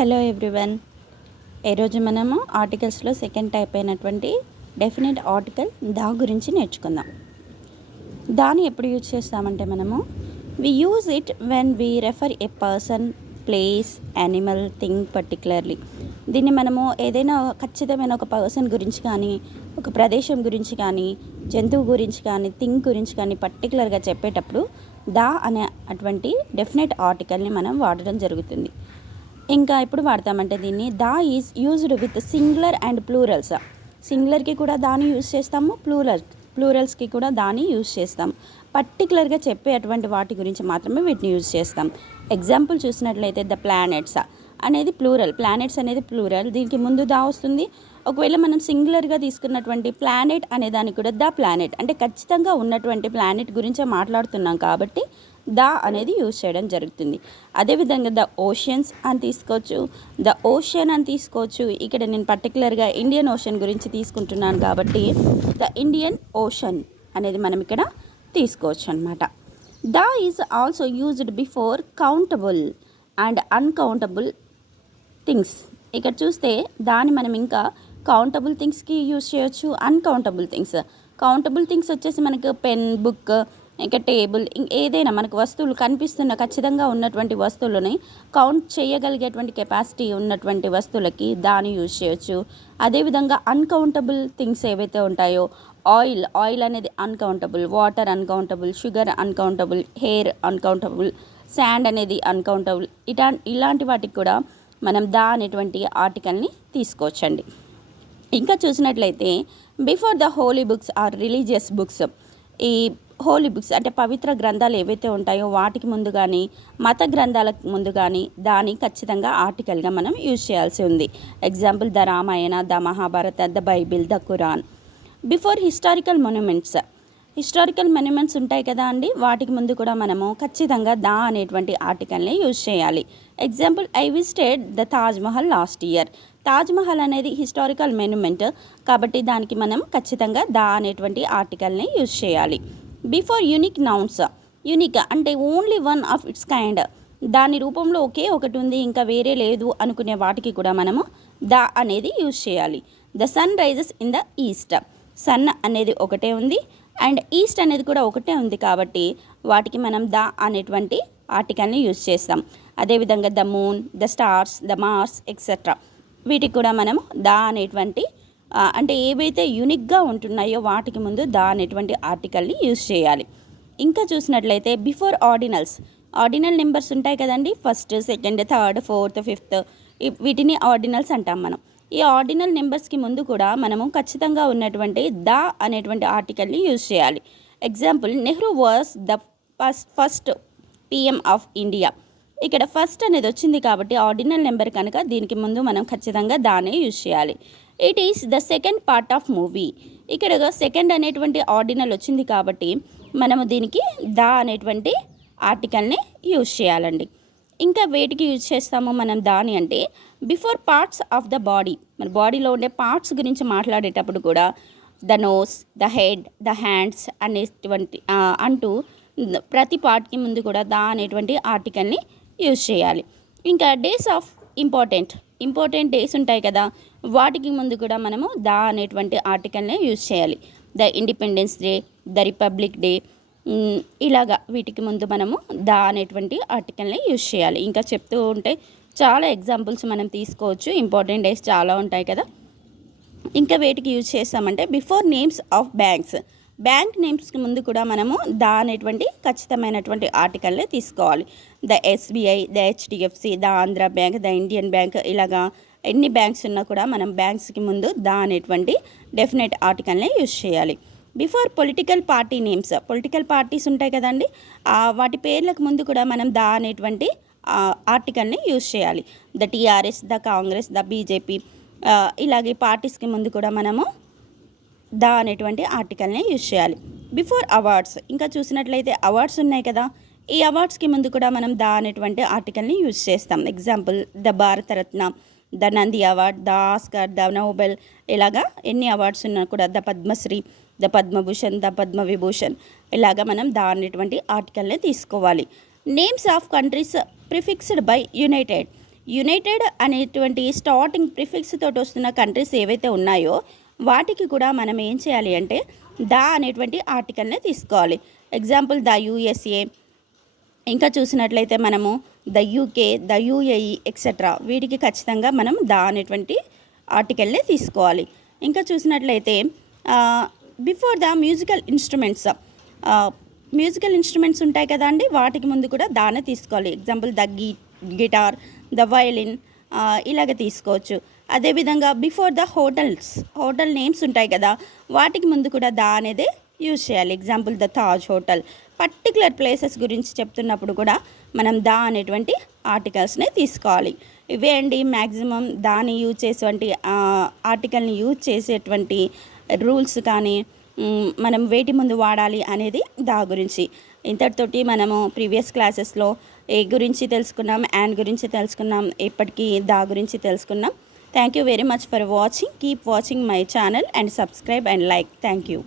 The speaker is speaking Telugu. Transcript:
Hello everyone. ఈరోజు మనము ఆర్టికల్స్లో సెకండ్ టైప్ అయినటువంటి డెఫినెట్ ఆర్టికల్ దా గురించి నేర్చుకుందాం. దాన్ని ఎప్పుడు యూజ్ చేస్తామంటే మనము we use it when we refer a person, place, animal, thing particularly. దీన్ని మనము ఏదైనా ఖచ్చితమైన ఒక పర్సన్ గురించి కానీ, ఒక ప్రదేశం గురించి కానీ, జంతువు గురించి కానీ, థింగ్ గురించి కానీ పర్టికులర్గా చెప్పేటప్పుడు దా అనే అటువంటి డెఫినెట్ ఆర్టికల్ని మనం వాడడం జరుగుతుంది. ఇంకా ఎప్పుడు వాడతామంటే దీన్ని the is used with singular and plurals. సింగులర్కి కూడా దాన్ని యూజ్ చేస్తాము, ప్లూరల్స్కి కూడా దాన్ని యూజ్ చేస్తాం. పర్టికులర్గా చెప్పే అటువంటి వాటి గురించి మాత్రమే వీటిని యూజ్ చేస్తాం. ఎగ్జాంపుల్ చూసినట్లయితే ద ప్లానెట్స్ అనేది ప్లూరల్, ప్లానెట్స్ అనేది ప్లూరల్, దీనికి ముందు దా వస్తుంది. ఒకవేళ మనం సింగులర్గా తీసుకున్నటువంటి ప్లానెట్ అనే దానికి కూడా ద ప్లానెట్, అంటే ఖచ్చితంగా ఉన్నటువంటి ప్లానెట్ గురించే మాట్లాడుతున్నాం కాబట్టి ద అనేది యూజ్ చేయడం జరుగుతుంది. అదేవిధంగా ద ఓషన్స్ అని తీసుకోవచ్చు, ద ఓషన్ అని తీసుకోవచ్చు. ఇక్కడ నేను పర్టికులర్గా ఇండియన్ ఓషన్ గురించి తీసుకుంటున్నాను కాబట్టి ద ఇండియన్ ఓషన్ అనేది మనం ఇక్కడ తీసుకోవచ్చు అనమాట. The is also used before countable and uncountable things. ఇక్కడ చూస్తే దాన్ని మనం ఇంకా కౌంటబుల్ థింగ్స్కి యూజ్ చేయొచ్చు, అన్కౌంటబుల్ థింగ్స్. కౌంటబుల్ థింగ్స్ వచ్చేసి మనకు పెన్, బుక్, ఇంకా టేబుల్, ఏదైనా మనకు వస్తువులు కనిపిస్తున్న ఖచ్చితంగా ఉన్నటువంటి వస్తువులని కౌంట్ చేయగలిగేటువంటి కెపాసిటీ ఉన్నటువంటి వస్తువులకి దాన్ని యూజ్ చేయొచ్చు. అదేవిధంగా అన్కౌంటబుల్ థింగ్స్ ఏవైతే ఉంటాయో, ఆయిల్ అనేది uncountable, water uncountable, sugar uncountable, hair uncountable, sand అనేది అన్కౌంటబుల్. ఇలాంటి వాటికి కూడా మనం దా అనేటువంటి ఆర్టికల్ని తీసుకోవచ్చండి. ఇంకా చూసినట్లయితే before the holy books or religious books, ఈ హోలీ బుక్స్ అంటే పవిత్ర గ్రంథాలు ఏవైతే ఉంటాయో వాటికి ముందు కానీ, మత గ్రంథాలకు ముందు కానీ దాన్ని ఖచ్చితంగా ఆర్టికల్గా మనం యూజ్ చేయాల్సి ఉంది. Example the Ramayana, the Mahabharata, the Bible, the Quran. Before historical monuments ఉంటాయి కదా అండి, వాటికి ముందు కూడా మనము ఖచ్చితంగా దా అనేటువంటి ఆర్టికల్ని యూజ్ చేయాలి. Example I visited the Taj Mahal last year. Taj Mahal అనేది హిస్టారికల్ మొన్యుమెంట్ కాబట్టి దానికి మనం ఖచ్చితంగా దా అనేటువంటి ఆర్టికల్ని యూజ్ చేయాలి. బిఫోర్ యూనిక్ నౌన్స్, యూనిక్ అంటే only one of it's kind, దాని రూపంలో ఒకే ఒకటి ఉంది ఇంకా వేరే లేదు అనుకునే వాటికి కూడా మనము ద అనేది యూజ్ చేయాలి. The sun rises in the east, sun అనేది ఒకటే ఉంది అండ్ ఈస్ట్ అనేది కూడా ఒకటే ఉంది కాబట్టి వాటికి మనం ద అనేటువంటి ఆర్టికల్ని యూజ్ చేస్తాం. అదేవిధంగా the moon, the stars, the Mars etcetera, వీటికి కూడా మనము ద అనేటువంటి అంటే ఏవైతే యూనిక్గా ఉంటున్నాయో వాటికి ముందు ద అనేటువంటి ఆర్టికల్ని యూజ్ చేయాలి. ఇంకా చూసినట్లయితే బిఫోర్ ఆర్డినల్ నెంబర్స్ ఉంటాయి కదండి, first, second, third, fourth, fifth, వీటిని ఆర్డినల్స్ అంటాం మనం. ఈ ఆర్డినల్ నెంబర్స్కి ముందు కూడా మనము ఖచ్చితంగా ఉన్నటువంటి ద అనేటువంటి ఆర్టికల్ని యూజ్ చేయాలి. Example Nehru was the first PM of India. ఇక్కడ ఫస్ట్ అనేది వచ్చింది కాబట్టి ఆర్డినల్ నెంబర్ కనుక దీనికి ముందు మనం ఖచ్చితంగా దానే యూజ్ చేయాలి. It is the second part of movie. ఇక్కడ సెకండ్ అనేటువంటి ఆర్డినల్ వచ్చింది కాబట్టి మనము దీనికి ద అనేటువంటి ఆర్టికల్ని యూజ్ చేయాలండి. ఇంకా వేటికి యూజ్ చేస్తాము మనం దాని అంటే before parts of the body, మన బాడీలో ఉండే పార్ట్స్ గురించి మాట్లాడేటప్పుడు కూడా the nose, the head, the hands అనేటువంటి అంటూ ప్రతి పార్ట్కి ముందు కూడా ద అనేటువంటి ఆర్టికల్ని యూజ్ చేయాలి. ఇంకా డేస్ ఆఫ్ ఇంపార్టెంట్ డేస్ ఉంటాయి కదా, వాటికి ముందు కూడా మనము ద అనేటువంటి ఆర్టికల్ని యూజ్ చేయాలి. The independence day, the republic day, ఇలాగా వీటికి ముందు మనము ద అనేటువంటి ఆర్టికల్ని యూజ్ చేయాలి. ఇంకా చెప్తూ ఉంటే చాలా ఎగ్జాంపుల్స్ మనం తీసుకోవచ్చు, ఇంపార్టెంట్ డేస్ చాలా ఉంటాయి కదా. ఇంకా వేటికి యూజ్ చేస్తామంటే బిఫోర్ నేమ్స్ ఆఫ్ బ్యాంక్ నేమ్స్కి ముందు కూడా మనము ద అనేటువంటి ఖచ్చితమైనటువంటి ఆర్టికల్ని తీసుకోవాలి. The SBI, the HDFC, the Andhra bank, the Indian bank, ఇలాగా ఎన్ని బ్యాంక్స్ ఉన్నా కూడా మనం బ్యాంక్స్కి ముందు ద అనేటువంటి డెఫినెట్ ఆర్టికల్ని యూజ్ చేయాలి. Before political party names, political parties ఉంటాయి కదండి, వాటి పేర్లకు ముందు కూడా మనం ద అనేటువంటి ఆర్టికల్ని యూజ్ చేయాలి. The TRS, the Congress, the BJP, ఇలాగే పార్టీస్కి ముందు కూడా మనము ద అనేటువంటి ఆర్టికల్ని యూజ్ చేయాలి. బిఫోర్ అవార్డ్స్, ఇంకా చూసినట్లయితే అవార్డ్స్ ఉన్నాయి కదా, ఈ అవార్డ్స్కి ముందు కూడా మనం ద అనేటువంటి ఆర్టికల్ని యూజ్ చేస్తాం. Example the Bharat Ratna, the Nandi award, the Oscar, the Nobel, ఇలాగా ఎన్ని అవార్డ్స్ ఉన్నా కూడా the Padma Shri, the Padma Bhushan, the Padma Vibhushan, ఇలాగా మనం ద అనేటువంటి ఆర్టికల్ని తీసుకోవాలి. Names of countries prefixed by united, united అనేటువంటి స్టార్టింగ్ ప్రిఫిక్స్ తోటి వస్తున్న కంట్రీస్ ఏవైతే ఉన్నాయో వాటికి కూడా మనం ఏం చేయాలి అంటే ద అనేటువంటి ఆర్టికల్ని తీసుకోవాలి. ఎగ్జాంపుల్ ద యూఎస్ఏ, ఇంకా చూసినట్లయితే మనము the UK, the UAE etcetera, వీటికి ఖచ్చితంగా మనం ద అనేటువంటి ఆర్టికల్నే తీసుకోవాలి. ఇంకా చూసినట్లయితే బిఫోర్ ద మ్యూజికల్ ఇన్స్ట్రుమెంట్స్ ఉంటాయి కదా అండి, వాటికి ముందు కూడా దానే తీసుకోవాలి. Example the guitar, the violin, ఇలాగ తీసుకోవచ్చు. అదేవిధంగా బిఫోర్ ద హోటల్ నేమ్స్ ఉంటాయి కదా, వాటికి ముందు కూడా ద అనేదే యూజ్ చేయాలి. Example the Taj hotel. Particular places గురించి చెప్తున్నప్పుడు కూడా మనం ద అనేటువంటి ఆర్టికల్స్నే తీసుకోవాలి. ఇవే అండి మ్యాక్సిమం దాన్ని యూజ్ చేసేటువంటి ఆర్టికల్ని యూజ్ చేసేటువంటి రూల్స్ కానీ మనం వేటి ముందు వాడాలి అనేది దా గురించి. ఇంతటితోటి మనము ప్రీవియస్ క్లాసెస్లో ఏ గురించి తెలుసుకున్నాం, యాన్ గురించి తెలుసుకున్నాం, ఇప్పటికీ దా గురించి తెలుసుకున్నాం. Thank you very much for watching. Keep watching my channel and subscribe and like. Thank you.